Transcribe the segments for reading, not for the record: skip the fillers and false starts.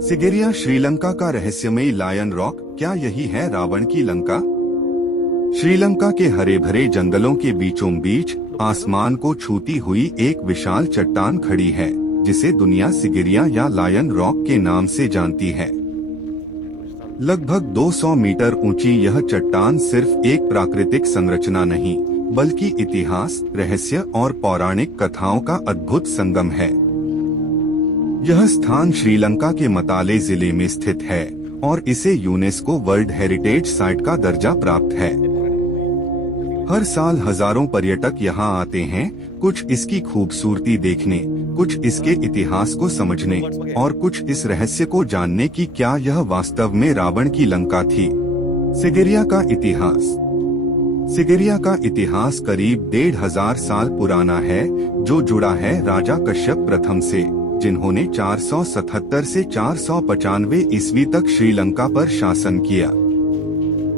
सिगिरिया श्रीलंका का रहस्यमयी lion rock, क्या यही है रावण की लंका? श्रीलंका के हरे भरे जंगलों के बीचों बीच आसमान को छूती हुई एक विशाल चट्टान खड़ी है, जिसे दुनिया सिगिरिया या लायन रॉक के नाम से जानती है। लगभग 200 मीटर ऊंची यह चट्टान सिर्फ एक प्राकृतिक संरचना नहीं, बल्कि इतिहास, रहस्य और पौराणिक कथाओं का अद्भुत संगम है। यह स्थान श्रीलंका के मताले जिले में स्थित है और इसे यूनेस्को वर्ल्ड हेरिटेज साइट का दर्जा प्राप्त है। हर साल हजारों पर्यटक यहाँ आते हैं, कुछ इसकी खूबसूरती देखने, कुछ इसके इतिहास को समझने और कुछ इस रहस्य को जानने कि क्या यह वास्तव में रावण की लंका थी। सिगिरिया का इतिहास। सिगिरिया का इतिहास करीब 1500 साल पुराना है, जो जुड़ा है राजा कश्यप प्रथम से, जिन्होंने 477 से 495 ईस्वी तक श्रीलंका पर शासन किया।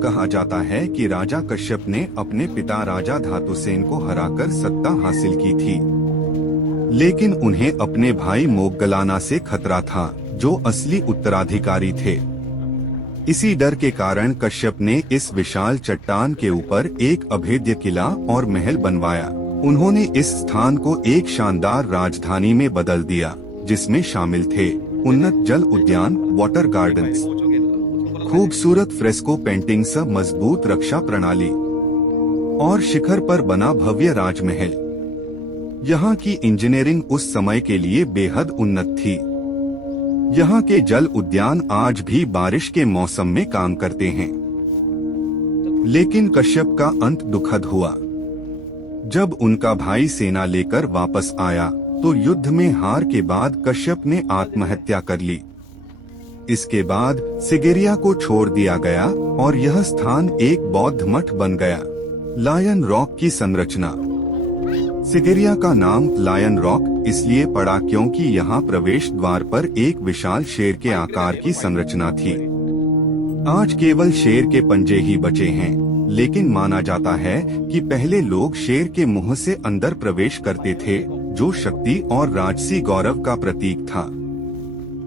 कहा जाता है कि राजा कश्यप ने अपने पिता राजा धातुसेन को हराकर सत्ता हासिल की थी, लेकिन उन्हें अपने भाई मोगगलाना से खतरा था, जो असली उत्तराधिकारी थे। इसी डर के कारण कश्यप ने इस विशाल चट्टान के ऊपर एक अभेद्य किला और महल बनवाया। उन्होंने इस स्थान को एक शानदार राजधानी में बदल दिया, जिसमें शामिल थे उन्नत जल उद्यान, वाटर गार्डन्स, खूबसूरत फ्रेस्को पेंटिंग्स, मजबूत रक्षा प्रणाली और शिखर पर बना भव्य राजमहल। यहाँ की इंजीनियरिंग उस समय के लिए बेहद उन्नत थी। यहाँ के जल उद्यान आज भी बारिश के मौसम में काम करते हैं। लेकिन कश्यप का अंत दुखद हुआ। जब उनका भाई सेना लेकर वापस आया तो युद्ध में हार के बाद कश्यप ने आत्महत्या कर ली। इसके बाद सिगिरिया को छोड़ दिया गया और यह स्थान एक बौद्ध मठ बन गया। लायन रॉक की संरचना। सिगिरिया का नाम लायन रॉक इसलिए पड़ा क्योंकि यहाँ प्रवेश द्वार पर एक विशाल शेर के आकार की संरचना थी। आज केवल शेर के पंजे ही बचे हैं, लेकिन माना जाता है कि पहले लोग शेर के मुंह से अंदर प्रवेश करते थे, जो शक्ति और राजसी गौरव का प्रतीक था।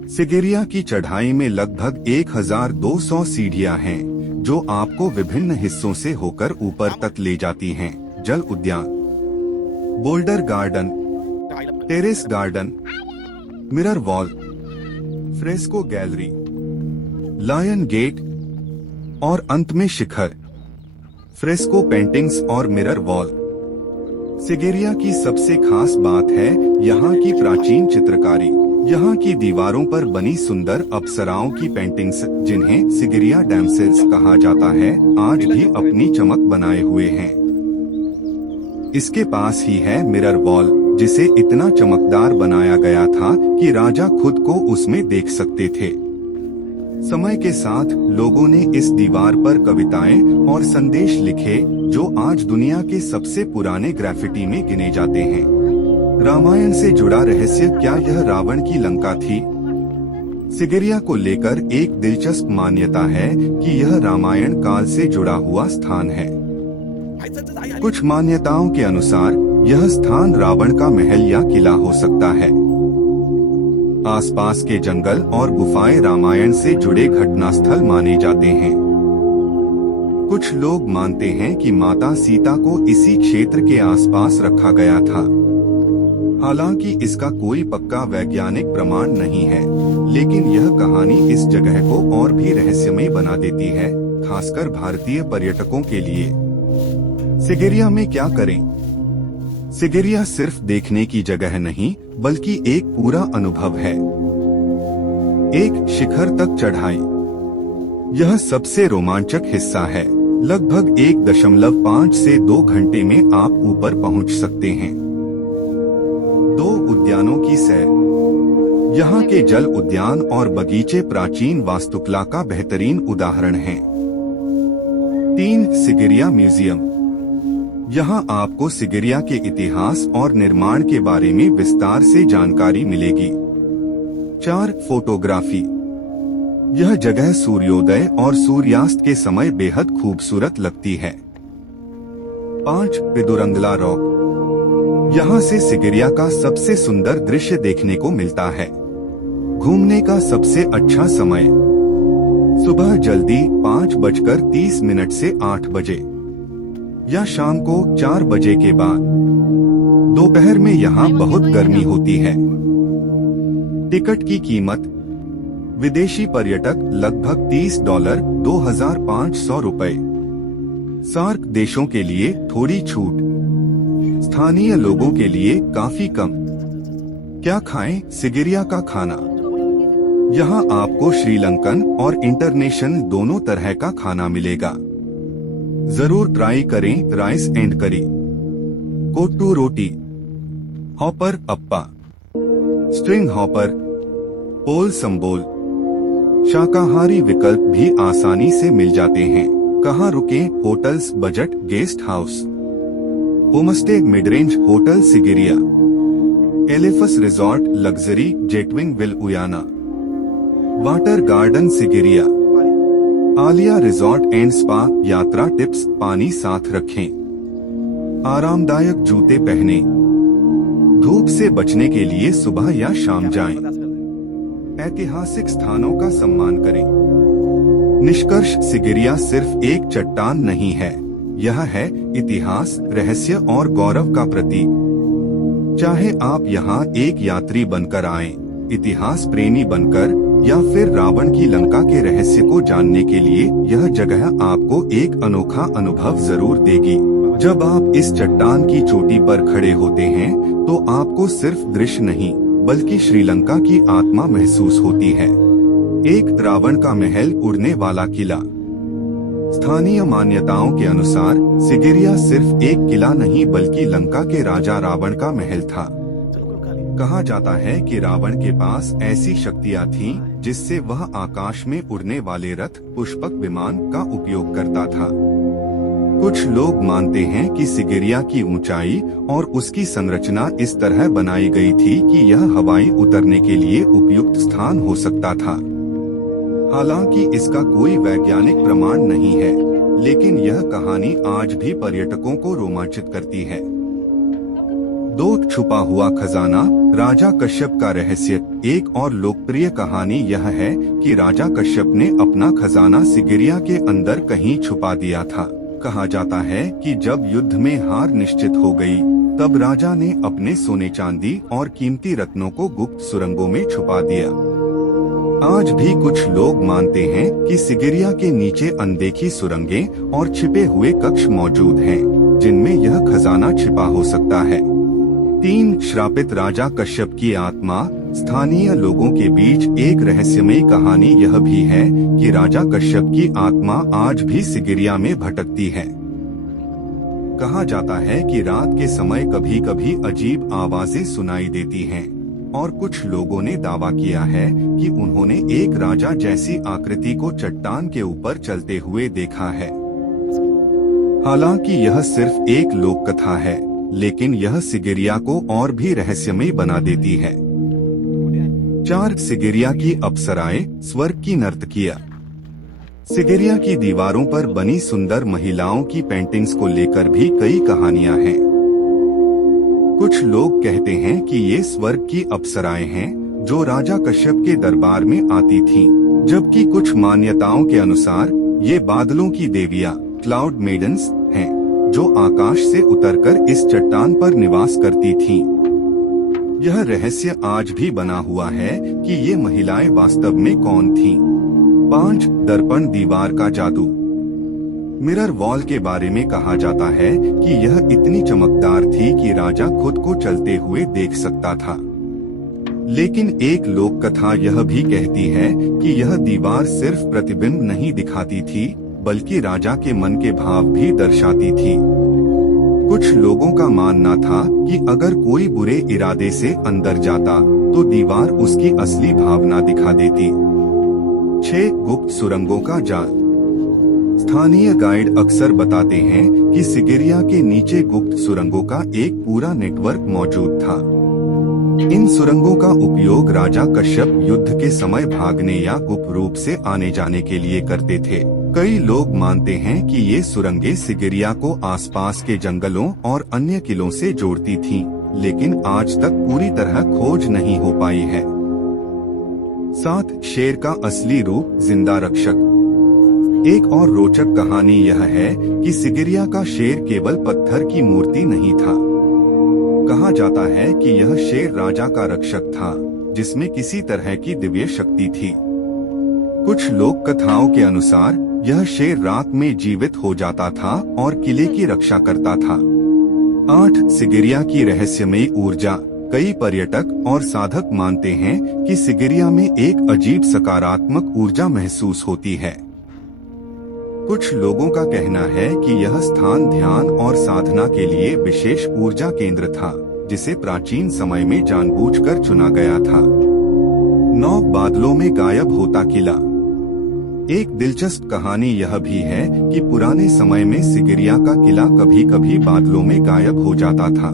सिगिरिया की चढ़ाई में लगभग 1200 सीढ़ियां हैं, जो आपको विभिन्न हिस्सों से होकर ऊपर तक ले जाती हैं। जल उद्यान, boulder garden, terrace garden, mirror wall, fresco gallery, lion gate और अंत में शिखर, फ्रेस्को पेंटिंग्स और मिरर वॉल। सिगिरिया की सबसे खास बात है यहाँ की प्राचीन चित्रकारी। यहाँ की दीवारों पर बनी सुंदर अप्सराओं की पेंटिंग्स, जिन्हें सिगिरिया डैमसेल्स कहा जाता है, आज भी अपनी चमक बनाए हुए हैं। इसके पास ही है मिरर वॉल, जिसे इतना चमकदार बनाया गया था कि राजा खुद को उसमें देख सकते थे। समय के साथ लोगों ने इस दीवार पर कविताएं और संदेश लिखे, जो आज दुनिया के सबसे पुराने ग्राफिटी में गिने जाते हैं। रामायण से जुड़ा रहस्य। क्या यह रावण की लंका थी? सिगिरिया को लेकर एक दिलचस्प मान्यता है कि यह रामायण काल से जुड़ा हुआ स्थान है। कुछ मान्यताओं के अनुसार यह स्थान रावण का महल या किला हो सकता है। आसपास के जंगल और गुफाएं रामायण से जुड़े घटनास्थल माने जाते हैं। कुछ लोग मानते हैं कि माता सीता को इसी क्षेत्र के आसपास रखा गया था। हालांकि इसका कोई पक्का वैज्ञानिक प्रमाण नहीं है, लेकिन यह कहानी इस जगह को और भी रहस्यमय बना देती है, खासकर भारतीय पर्यटकों के लिए। सिगिरिया में क्या करें? सिगिरिया सिर्फ देखने की जगह नहीं, बल्कि एक पूरा अनुभव है। एक, शिखर तक चढ़ाई। यह सबसे रोमांचक हिस्सा है। लगभग 1.5 से 2 घंटे में आप ऊपर पहुंच सकते हैं। 2, उद्यानों की सैर। यहाँ के जल उद्यान और बगीचे प्राचीन वास्तुकला का बेहतरीन उदाहरण हैं। 3, सिगिरिया म्यूजियम। यहाँ आपको सिगिरिया के इतिहास और निर्माण के बारे में विस्तार से जानकारी मिलेगी। 4, फोटोग्राफी। यह जगह सूर्योदय और सूर्यास्त के समय बेहद खूबसूरत लगती है। 5, पिदुरंगला रॉक। यहाँ से सिगिरिया का सबसे सुंदर दृश्य देखने को मिलता है। घूमने का सबसे अच्छा समय सुबह जल्दी 5:30 से 8 बजे या शाम को 4 बजे के बाद। दोपहर में यहाँ बहुत गर्मी होती है। टिकट की कीमत विदेशी पर्यटक लगभग $30 $2,500 रुपए। सार्क देशों के लिए थोड़ी छूट, स्थानीय लोगों के लिए काफी कम। क्या खाएं? सिगिरिया का खाना। यहाँ आपको श्रीलंकन और इंटरनेशनल दोनों तरह का खाना मिलेगा। जरूर ट्राई करें। राइस एंड करी, कोट्टू रोटी, हॉपर अप्पा, स्ट्रिंग हॉपर, पोल संबोल। शाकाहारी विकल्प भी आसानी से मिल जाते हैं। कहाँ रुकें? Hotels, budget guest house, homestay, mid range hotel Sigiriya, Elephas resort, luxury Jetwing Vil Uyana, water garden Sigiriya, Aliya resort and spa. यात्रा टिप्स: पानी साथ रखें, आरामदायक जूते पहने, धूप से बचने के लिए सुबह या शाम जाएं, ऐतिहासिक स्थानों का सम्मान करें। निष्कर्ष: सिगिरिया सिर्फ एक चट्टान नहीं है, यह है इतिहास, रहस्य और गौरव का प्रतीक। चाहे आप यहाँ एक यात्री बनकर आएं, इतिहास प्रेमी बनकर, या फिर रावण की लंका के रहस्य को जानने के लिए, यह जगह आपको एक अनोखा अनुभव जरूर देगी। जब आप इस चट्टान की चोटी पर खड़े होते हैं तो आपको सिर्फ दृश्य नहीं बल्कि श्रीलंका की आत्मा महसूस होती है। एक रावण का महल, उड़ने वाला किला। स्थानीय मान्यताओं के अनुसार सिगिरिया सिर्फ एक किला नहीं बल्कि लंका के राजा रावण का महल था। कहा जाता है कि रावण के पास ऐसी शक्तियां थीं जिससे वह आकाश में उड़ने वाले रथ, पुष्पक विमान का उपयोग करता था। कुछ लोग मानते हैं कि सिगिरिया की ऊंचाई और उसकी संरचना इस तरह बनाई गई थी कि यह हवाई उतरने के लिए उपयुक्त स्थान हो सकता था। हालांकि इसका कोई वैज्ञानिक प्रमाण नहीं है, लेकिन यह कहानी आज भी पर्यटकों को रोमांचित करती है। 2 छुपा हुआ खजाना, राजा कश्यप का रहस्य। एक और लोकप्रिय कहानी यह है कि राजा कश्यप ने अपना खजाना सिगिरिया के अंदर कहीं छुपा दिया था। कहा जाता है कि जब युद्ध में हार निश्चित हो गई, तब राजा ने अपने सोने चांदी और कीमती रत्नों को गुप्त सुरंगों में छुपा दिया। आज भी कुछ लोग मानते हैं कि सिगिरिया के नीचे अनदेखी सुरंगें और छिपे हुए कक्ष मौजूद हैं, जिनमें यह खजाना छिपा हो सकता है। 3 श्रापित राजा कश्यप की आत्मा। स्थानीय लोगों के बीच एक रहस्यमयी कहानी यह भी है कि राजा कश्यप की आत्मा आज भी सिगिरिया में भटकती है। कहा जाता है कि रात के समय कभी कभी अजीब आवाजें सुनाई देती हैं, और कुछ लोगों ने दावा किया है कि उन्होंने एक राजा जैसी आकृति को चट्टान के ऊपर चलते हुए देखा है। हालांकि यह सिर्फ एक लोक कथा है, लेकिन यह सिगिरिया को और भी रहस्यमयी बना देती है। 4 सिगिरिया की अप्सराएं, स्वर्ग की नर्तकियां। सिगिरिया की दीवारों पर बनी सुंदर महिलाओं की पेंटिंग्स को लेकर भी कई कहानियां हैं। कुछ लोग कहते हैं कि ये स्वर्ग की अप्सराएं हैं जो राजा कश्यप के दरबार में आती थीं, जबकि कुछ मान्यताओं के अनुसार ये बादलों की देवियां, क्लाउड मेडन्स हैं, जो आकाश से उतरकर इस चट्टान पर निवास करती थीं। यह रहस्य आज भी बना हुआ है कि ये महिलाएं वास्तव में कौन थीं। 5 दर्पण दीवार का जादू। मिरर वॉल के बारे में कहा जाता है कि यह इतनी चमकदार थी कि राजा खुद को चलते हुए देख सकता था। लेकिन एक लोक कथा यह भी कहती है कि यह दीवार सिर्फ प्रतिबिंब नहीं दिखाती थी, बल्कि राजा के मन के भाव भी दर्शाती थी। कुछ लोगों का मानना था कि अगर कोई बुरे इरादे से अंदर जाता तो दीवार उसकी असली भावना दिखा देती। 6 गुप्त सुरंगों का जाल। स्थानीय गाइड अक्सर बताते हैं कि सिगिरिया के नीचे गुप्त सुरंगों का एक पूरा नेटवर्क मौजूद था। इन सुरंगों का उपयोग राजा कश्यप युद्ध के समय भागने या गुप्त रूप से आने जाने के लिए करते थे। कई लोग मानते हैं कि ये सुरंगें सिगिरिया को आसपास के जंगलों और अन्य किलों से जोड़ती थीं, लेकिन आज तक पूरी तरह खोज नहीं हो पाई है। 7 शेर का असली रूप जिंदा रक्षक। एक और रोचक कहानी यह है कि सिगिरिया का शेर केवल पत्थर की मूर्ति नहीं था। कहा जाता है कि यह शेर राजा का रक्षक था, जिसमें किसी तरह की दिव्य शक्ति थी। कुछ लोक कथाओं के अनुसार यह शेर रात में जीवित हो जाता था और किले की रक्षा करता था। 8 सिगिरिया की रहस्यमयी ऊर्जा। कई पर्यटक और साधक मानते हैं कि सिगिरिया में एक अजीब सकारात्मक ऊर्जा महसूस होती है। कुछ लोगों का कहना है कि यह स्थान ध्यान और साधना के लिए विशेष ऊर्जा केंद्र था, जिसे प्राचीन समय में जानबूझकर चुना गया था। 9 बादलों में गायब होता किला। एक दिलचस्प कहानी यह भी है कि पुराने समय में सिगिरिया का किला कभी कभी बादलों में गायब हो जाता था।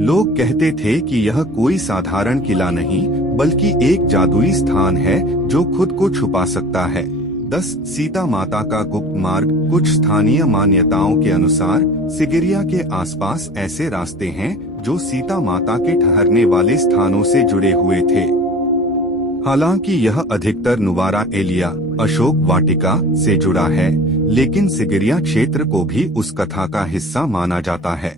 लोग कहते थे कि यह कोई साधारण किला नहीं, बल्कि एक जादुई स्थान है जो खुद को छुपा सकता है। 10 सीता माता का गुप्त मार्ग। कुछ स्थानीय मान्यताओं के अनुसार सिगिरिया के आसपास ऐसे रास्ते हैं जो सीता माता के ठहरने वाले स्थानों से जुड़े हुए थे। हालांकि यह अधिकतर नुवारा एलिया, अशोक वाटिका से जुड़ा है, लेकिन सिगिरिया क्षेत्र को भी उस कथा का हिस्सा माना जाता है।